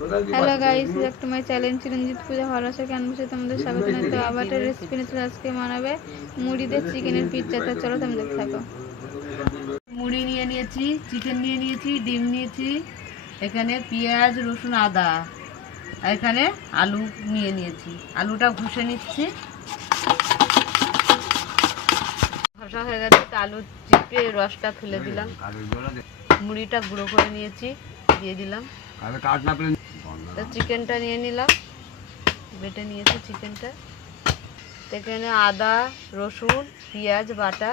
Hello guys, back to my channel Chiranjit Puja Harsha ক্যানভাসে তোমাদের স্বাগত জানাই। তো আবার একটা রেসিপি নিয়েছিল, আজকে বানাবে মুড়ি দিয়ে চিকেনের পিৎজা। তো চলো তুমি দেখতে থাকো। মুড়ি নিয়ে নিয়েছি, চিকেন নিয়ে নিয়েছি, ডিম নিয়েছি, এখানে পেঁয়াজ রসুন আদা, আর এখানে আলু নিয়ে নিয়েছি। আলুটা ঘষে নিচ্ছি। ঘষা হয়ে গেছে, তো আলু চিপে রসটা ফেলে দিলাম। মুড়িটা গুঁড়ো করে নিয়েছি, দিয়ে দিলাম। তো চিকেনটা নিয়ে নিলাম, বেটে নিয়েছি চিকেনটা। এখানে আদা রসুন পেঁয়াজ বাটা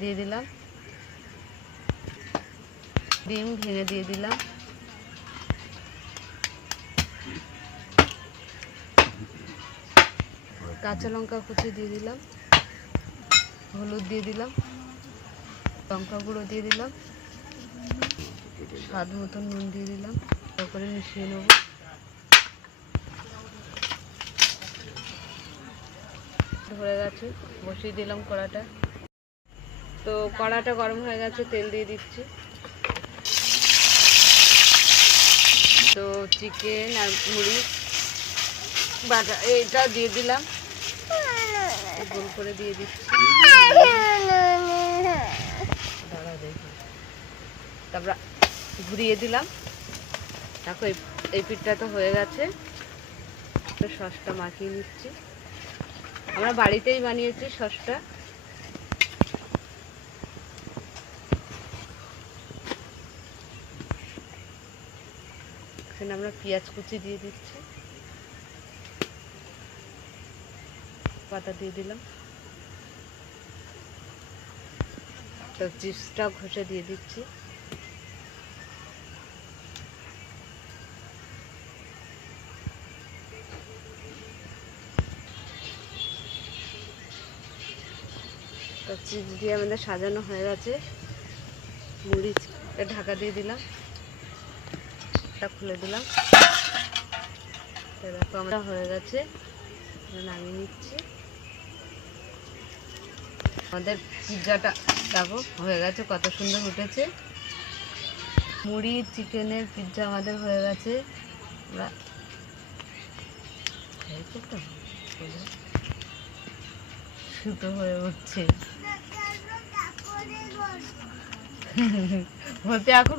দিয়ে দিলাম, ডিম ভেঙে দিয়ে দিলাম, কাঁচা লঙ্কা কুচি দিয়ে দিলাম, হলুদ দিয়ে দিলাম, লঙ্কা গুঁড়ো দিয়ে দিলাম, স্বাদ মতন নুন দিয়ে দিলাম। তারপরে মিশিয়ে নেব। ধরে গেছে, বসিয়ে দিলাম কড়াটা। তো কড়াটা গরম হয়ে গেছে, তেল দিয়ে দিচ্ছি। তো চিকেন আর মুড়ি বাটা এটা দিয়ে দিলাম, গোল করে দিয়ে দিচ্ছি। দাঁড়া দেখি, তারপর ঘুরিয়ে দিলাম। দেখো এই পিঠটা তো হয়ে গেছে। সসটা মাখিয়ে নিচ্ছি, আমরা বাড়িতেই বানিয়েছি সসটা। এখানে আমরা পেঁয়াজ কুচি দিয়ে দিচ্ছি, পাতা দিয়ে দিলাম, তো চিপসটা ঘষে দিয়ে দিচ্ছি। তো চিপস দিয়ে আমাদের সাজানো হয়ে গেছে। মুড়ি ঢাকা দিয়ে দিলাম, এটা খুলে দিলাম। দেখো আমরা হয়ে গেছে, নামিয়ে নিচ্ছি। আমাদের পিৎজাটা দেখো হয়ে গেছে, কত সুন্দর উঠেছে। মুড়ি চিকেনের পিৎজা আমাদের হয়ে গেছে। সুতো হয়ে উঠছে বলতে এখন।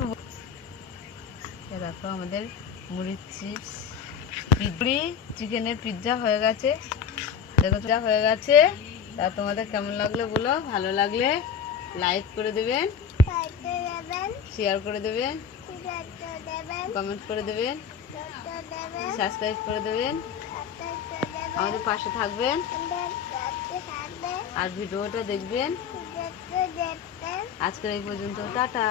দেখো আমাদের মুড়ির চিপস মুড়ি চিকেনের পিৎজা হয়ে গেছে। দেখো যা হয়ে গেছে। তা তোমাদের কেমন লাগলো বলো, ভালো লাগলে লাইক করে দেবেন, শেয়ার করে দেবেন, কমেন্ট করে দেবেন, সাবস্ক্রাইব করে দেবেন, আমাদের পাশে থাকবেন আর ভিডিওটা দেখবেন। আজকের এই পর্যন্ত, টাটা।